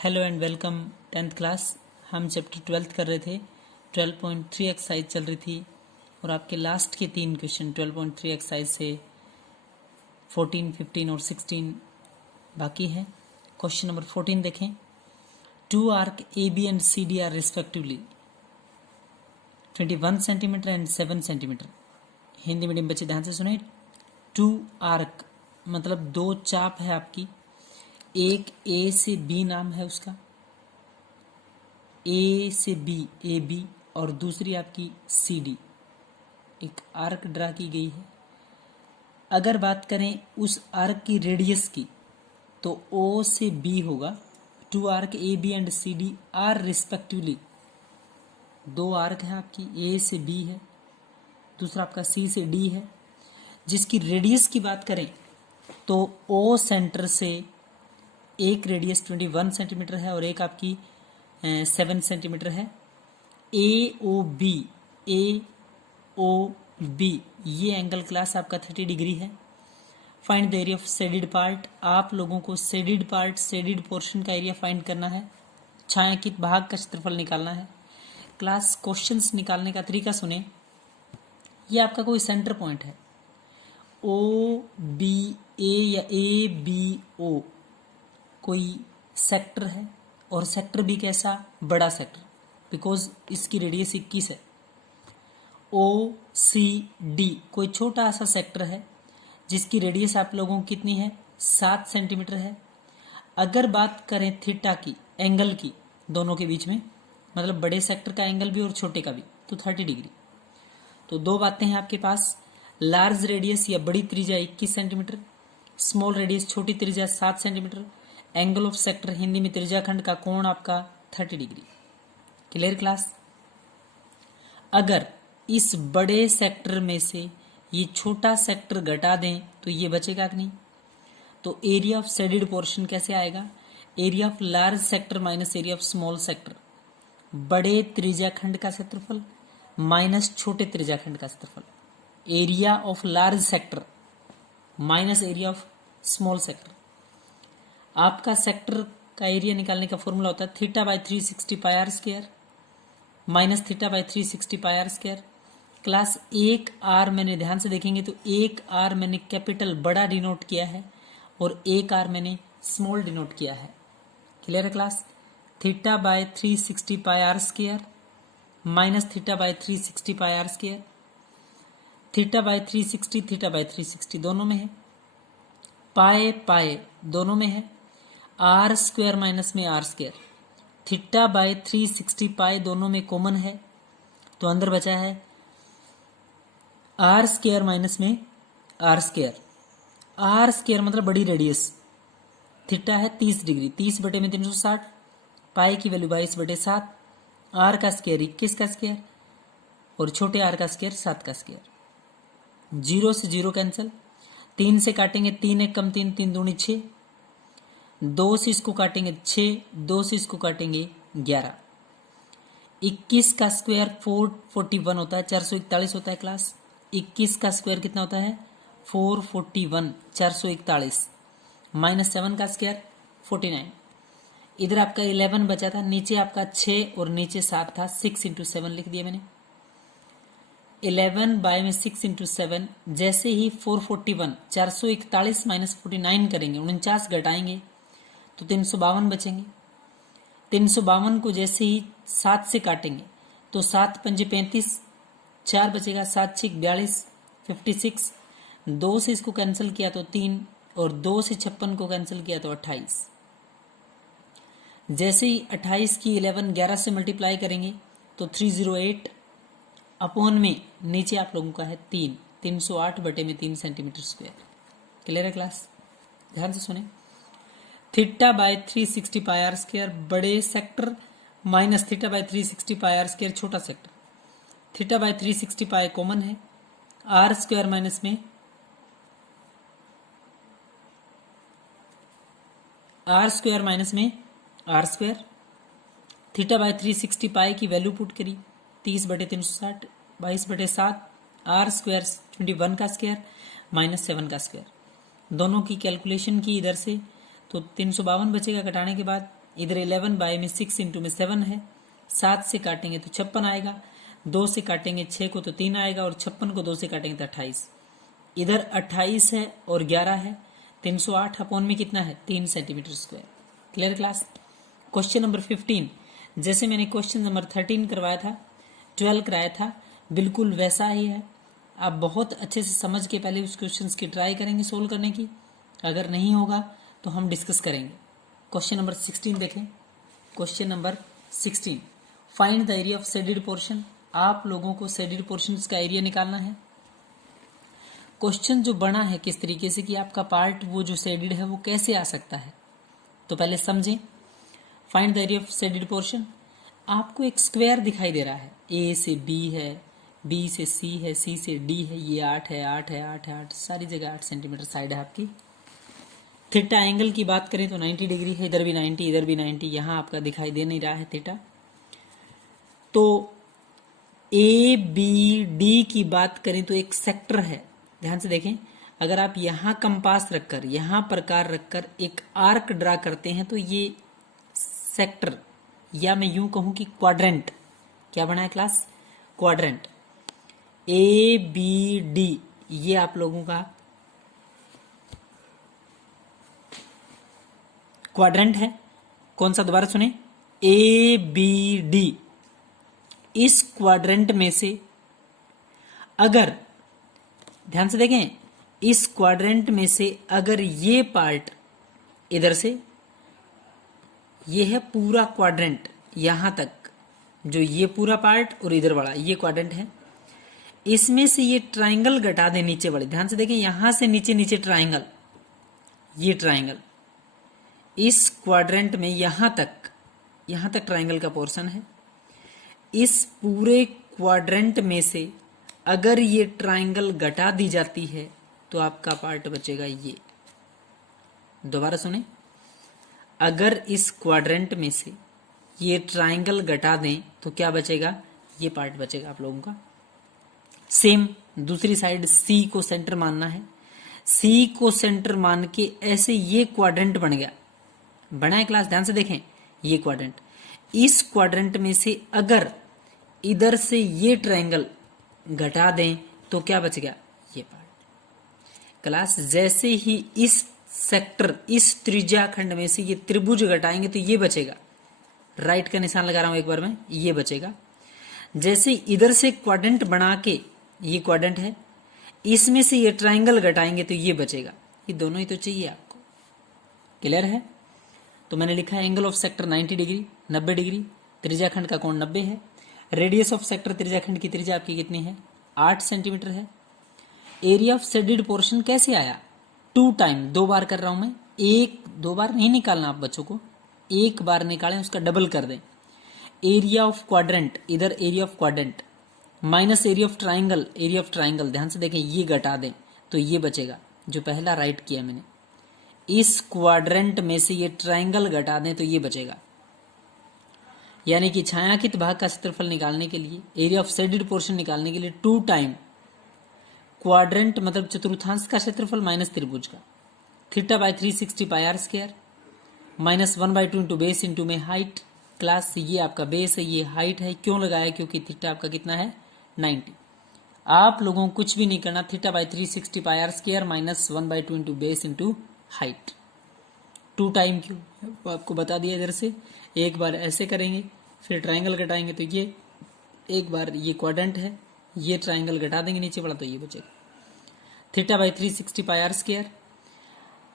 Hello and welcome 10th class. हम chapter 12 कर रहे थे। 12.3 एक्सरसाइज चल रही थी और आपके लास्ट के 3 क्वेश्चन 12.3 एक्सरसाइज से 14, 15 और 16 बाकी हैं। क्वेश्चन नंबर 14 देखें। 2 arc A B and C D are respectively 21 centimetre and 7 centimetre. Hindi medium बच्चे ध्यान से सुने। 2 आर्क मतलब 2 चाप है आपकी। एक ए से बी नाम है उसका, ए से बी, ए बी, और दूसरी आपकी सी डी। एक आर्क ड्रा की गई है। अगर बात करें उस आर्क की रेडियस की तो ओ से बी होगा। 2 arc A B and C D are respectively. 2 arc है आपकी, ए से बी है, दूसरा आपका सी से डी है। जिसकी रेडियस की बात करें तो ओ सेंटर से एक रेडियस 21 सेंटीमीटर है और एक आपकी 7 सेंटीमीटर है। ए ओ बी ये एंगल क्लास आपका 30 डिग्री है। Find the area of shaded part. आप लोगों को शेडिड पार्ट, शेडिड पोर्शन का एरिया फाइंड करना है। छायांकित भाग का क्षेत्रफल निकालना है। क्लास क्वेश्चंस निकालने का तरीका सुने। ये आपका कोई सेंटर पॉइंट है, ओ बी ए या ए बी ओ कोई सेक्टर है, और सेक्टर भी कैसा, बड़ा सेक्टर, बिकॉज इसकी रेडियस 21 है। ओ सी डी कोई छोटा सा सेक्टर है जिसकी रेडियस आप लोगों की कितनी है, 7 सेंटीमीटर है। अगर बात करें थीटा की, एंगल की, दोनों के बीच में, मतलब बड़े सेक्टर का एंगल भी और छोटे का भी, तो 30 डिग्री। तो दो बातें हैं आपके पास। लार्ज रेडियस या बड़ी त्रिज्या 21 सेंटीमीटर, स्मॉल रेडियस छोटी त्रिज्या 7 centimetre. Angle of sector Hindi में त्रिज्याखंड का कोण आपका 30 डिग्री। Clear class. अगर इस बड़े सेक्टर में से ये छोटा सेक्टर घटा दें तो ये बचेगा कि नहीं। तो एरिया ऑफ शेडिड पोर्शन कैसे आएगा, area of large sector minus area of small sector. बड़े त्रिज्याखंड का क्षेत्रफल माइनस छोटे त्रिज्याखंड का क्षेत्रफल। Area of large sector minus area of small sector. आपका सेक्टर का एरिया निकालने का फॉर्मूला होता है theta by 360 pi r square minus theta by 360 pi r square. Class 1 आर मैंने ध्यान से देखेंगे तो 1 आर मैंने कैपिटल बड़ा डिनोट किया है और 1 आर मैंने स्मॉल डिनोट किया है। क्लियर है class. Theta by 360 pi r square minus theta by 360 pi r square. Theta by 360, theta by 360 दोनों में है, पाए पाए दोनों में है, आर स्क्वायर माइनस में r square. Theta by 360 pi दोनों में कॉमन है, तो अंदर बचा है आर स्क्वायर माइनस में आर स्क्वायर। आर स्क्वायर मतलब बड़ी रेडियस, थीटा है 30 डिग्री, 30 बटे में 360, पाई की वैल्यू 22/7, आर का स्क्वायर 21 का स्क्वायर और छोटे आर का स्क्वायर 7 का स्क्वायर। 0 से 0 कैंसिल, 3 से काटेंगे 3 1 कम 3, 3 दूनी 6, 2 से इसको काटेंगे 6, 2 से इसको काटेंगे 11। 21 का स्क्वायर 441 होता है, 441 होता है क्लास। 21 का स्क्वायर कितना होता है, 441, 441 माइनस 7 का स्क्वायर 49। इधर आपका 11 बचा था, नीचे आपका 6 और नीचे 7 था, 6 इंटू 7 लिख दिया मैंने। 11 बाय में 6 इंटू 7, जैसे ही 441 441 माइनस 49 करेंगे, 49 घटाएंगे तो 352 बचेंगे। 352 को जैसे ही 7 से काटेंगे तो 7 पंजे 35, 4 बचेगा, 7 6 42, 56। 2 से इसको कैंसिल किया तो 3 और 2 से 56 को कैंसिल किया तो 28। जैसे ही 28 की 11 से मल्टीप्लाई करेंगे तो 308 अपॉन में नीचे आप लोगों का है 3, 308 बटे में 3 सेंटीमीटर स्क्वायर। क्लियर है क्लास। ध्यान से सुने। Theta by 360 pi r square बड़े sector minus theta by 360 pi r square छोटा sector. Theta by 360 pi common है, आर स्क्वायर माइनस में आर स्क्वायर माइनस में r square. Theta by 360 pi की वैल्यू पुट करी, 30 बटे 360, 22/7, आर स्क्वायर 21 का square minus 7 का स्क्वायर। दोनों की कैलकुलेशन की इधर से तो 352 बचेगा, घटाने के बाद इधर 11 बाय में 6 इंटू में 7 है, 7 से काटेंगे तो 56 आएगा, 2 से काटेंगे 6 को तो 3 आएगा, और 56 को 2 से काटेंगे तो 28। इधर 28 है और 11 है, 308 अपॉन में कितना है 3 centimetre square. Clear class. Question number 15, जैसे मैंने क्वेश्चन नंबर 13 करवाया था, 12 कराया था, बिल्कुल वैसा ही है। आप बहुत अच्छे से समझ के पहले उस क्वेश्चन की ट्राई करेंगे सोल्व करने की, अगर नहीं होगा तो हम डिस्कस करेंगे। क्वेश्चन नंबर 16 देखें। Question number 16, find the area of shaded portion. आप लोगों को शेडेड पोर्शन का एरिया निकालना है। क्वेश्चन जो बना है किस तरीके से कि आपका पार्ट वो जो शेडेड है वो कैसे आ सकता है, तो पहले समझें। Find the area of shaded portion. आपको एक स्क्वायर दिखाई दे रहा है, ए से बी है, बी से सी है, सी से डी है, ये 8 है, 8 है, 8 है, 8 सारी जगह 8 सेंटीमीटर साइड है आपकी। थीटा एंगल की बात करें तो 90 डिग्री है, इधर भी 90, इधर भी 90, यहां आपका दिखाई दे नहीं रहा है थीटा। तो ए बी डी की बात करें तो एक सेक्टर है, ध्यान से देखें। अगर आप यहां कंपास रखकर, यहां प्रकार रखकर एक आर्क ड्रा करते हैं तो ये सेक्टर, या मैं यूं कहूं कि क्वाड्रेंट, क्या बना है class, quadrant. A B D ये आप लोगों का क्वाड्रेंट है। कौन सा, दोबारा सुने, ए बी डी। इस क्वाड्रेंट में से अगर, ध्यान से देखें, इस क्वाड्रेंट में से अगर ये पार्ट इधर से, ये है पूरा क्वाड्रेंट यहां तक, जो ये पूरा पार्ट और इधर वाला ये क्वाड्रेंट है, इसमें से ये ट्राइंगल घटा दे नीचे वाले, ध्यान से देखें, यहां से नीचे नीचे ट्राइंगल, ये ट्राइंगल इस क्वाड्रेंट में यहां तक ट्राइंगल का पोर्शन है। इस पूरे क्वाड्रेंट में से अगर ये ट्राइंगल घटा दी जाती है तो आपका पार्ट बचेगा ये। दोबारा सुने, अगर इस क्वाड्रेंट में से ये ट्राइंगल घटा दें तो क्या बचेगा, ये पार्ट बचेगा आप लोगों का। सेम दूसरी साइड सी को सेंटर मानना है, सी को सेंटर मान के ऐसे ये क्वाड्रेंट बन गया, बना है क्लास, ध्यान से देखें, ये क्वाड्रेंट। इस क्वाड्रेंट में से अगर इधर से ये ट्रायंगल घटा दें तो क्या बच गया, ये पार्ट। क्लास जैसे ही इस सेक्टर, इस त्रिज्या खंड में से ये त्रिभुज घटाएंगे तो ये बचेगा, राइट का निशान लगा रहा हूं एक बार में, ये बचेगा। जैसे इधर से क्वाड्रेंट बना के, ये क्वाड्रेंट है, इसमें से ये ट्रायंगल घटाएंगे तो ये बचेगा। ये दोनों ही तो चाहिए आपको। क्लियर है? तो मैंने लिखा है angle of sector 90 degree, 90 degree, त्रिज्याखंड का कोण 90 है। रेडियस ऑफ सेक्टर, त्रिज्याखंड की त्रिज्या आपकी कितनी है, 8 सेंटीमीटर है। एरिया ऑफ शेडेड पोर्शन कैसे आया, 2 टाइम, 2 बार कर रहा हूं मैं, 1-2 बार नहीं निकालना आप बच्चों को, 1 बार निकालें, उसका डबल कर दें। एरिया ऑफ क्वाड्रेंट, इधर area of quadrant minus area of triangle, area of triangle, ध्यान से देखें, ये घटा दें तो ये बचेगा, जो पहला राइट किया मैंने। इस क्वाड्रेंट में से ये ट्राइंगल घटा दें तो ये बचेगा। यानी कि छायांकित भाग का क्षेत्रफल निकालने के लिए, एरिया ऑफ शेडेड पोर्शन निकालने के लिए 2 टाइम क्वाड्रेंट मतलब चतुर्थांश का क्षेत्रफल माइनस त्रिभुज का, theta by 360 pi r square minus 1/2 into base into में हाइट। क्लास ये आपका बेस है, ये हाइट है, क्यों लगाया, क्योंकि थीटा आपका कितना है 90। आप लोगों को कुछ भी नहीं करना, theta by 360 pi r square minus 1/2 into base into height. 2 time क्यों, आपको बता दिया इधर से। एक बार ऐसे करेंगे, फिर ट्राइंगल घटाएंगे तो ये, एक बार ये क्वाड्रेंट है, ये ट्राइंगल घटा देंगे नीचे वाला तो ये बचेगा। Theta by 360 pi r square,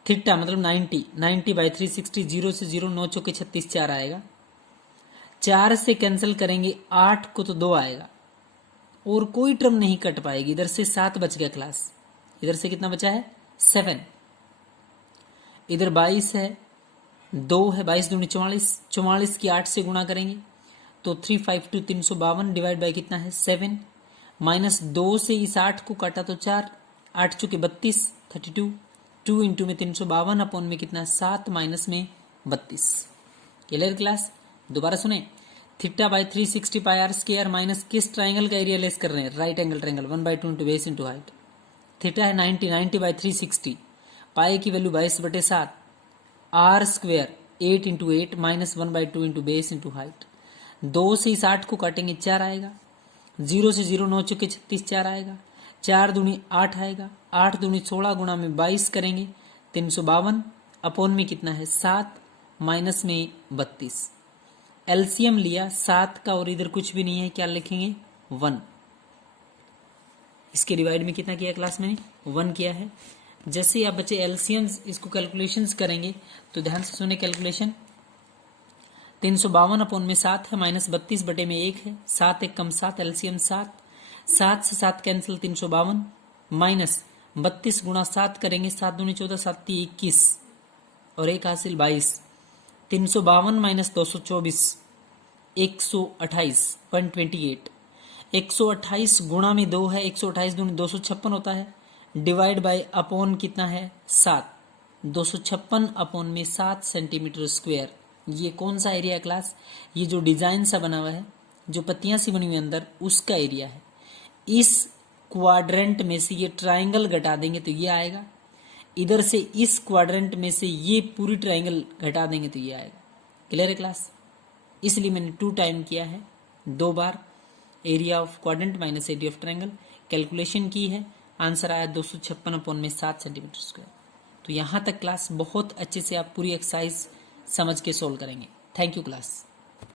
theta मतलब 90 बाई 360, 0 से 0, 9 चौके 36, 4 आएगा। 4 से कैंसिल करेंगे 8 को तो 2 आएगा, और कोई टर्म नहीं कट पाएगी। इधर से 7 बच गया क्लास, इधर से कितना बचा है 7। इधर 22 है, 2 है, 22 दूनी 44, 44 की 8 से गुणा करेंगे तो 352 352 डिवाइड बाई कितना है 7, माइनस 2 से इस 8 को काटा तो 4, 8 चुके 32, 32, 2 इंटू में 352 अपॉन में कितना 7 माइनस में 32। Clear class? दोबारा सुने, theta by 360 pi r square minus किस ट्राइंगल का एरिया लेस कर रहे हैं, right angle triangle, 1/2 into base into height. Theta है 90 बाई 360, पाई की value 22/7, r square 8 into 8 minus 1/2 into base into height. 2 से इस 8 को काटेंगे 4 आएगा। 0 से 0 9 चुके 36 4 आएगा। 4 दूनी 8 आएगा। 8 दूनी 16 गुणा में 22 करेंगे 352 अपॉन में कितना है 7 माइनस में 32। एलसीएम लिया 7 का और इधर कुछ भी नहीं है, क्या लिखेंगे 1। इसके डिवाइड में कितना किया क्लास में 1 किया है। जैसे आप बच्चे एलसीएम्स इसको कैलकुलेशंस करेंगे तो ध्यान से सुने कैलकुलेशन। 352 अपॉन में 7 है माइनस 32 बटे में 1 है। 7 1 कम 7 एलसीएम 7। 7 से 7 कैंसिल 352 माइनस 32 गुणा 7 करेंगे 7 दूनी 14 7 3 21 और 1 हासिल 22। 352 माइनस 224 128.28। 128 गुणा में 2 है 128 दूनी 256 होता है। डिवाइड बाय अपॉन कितना है 7। 256 अपॉन में 7 सेंटीमीटर स्क्वायर। ये कौन सा एरिया है क्लास, ये जो डिजाइन सा बना हुआ है, जो पत्तियां सी बनी हुई अंदर, उसका एरिया है। इस क्वाड्रेंट में से ये ट्राइंगल घटा देंगे तो ये आएगा। इधर से इस क्वाड्रेंट में से ये पूरी ट्राइंगल घटा देंगे तो ये आएगा। क्लियर है क्लास? इसलिए मैंने 2 टाइम किया है, 2 बार area of quadrant minus area of triangle calculation की है। आंसर आया 256 अपॉन में 7 सेंटीमीटर स्क्वायर। तो यहां तक क्लास बहुत अच्छे से आप पूरी एक्सरसाइज समझ के सोल्व करेंगे। Thank you class.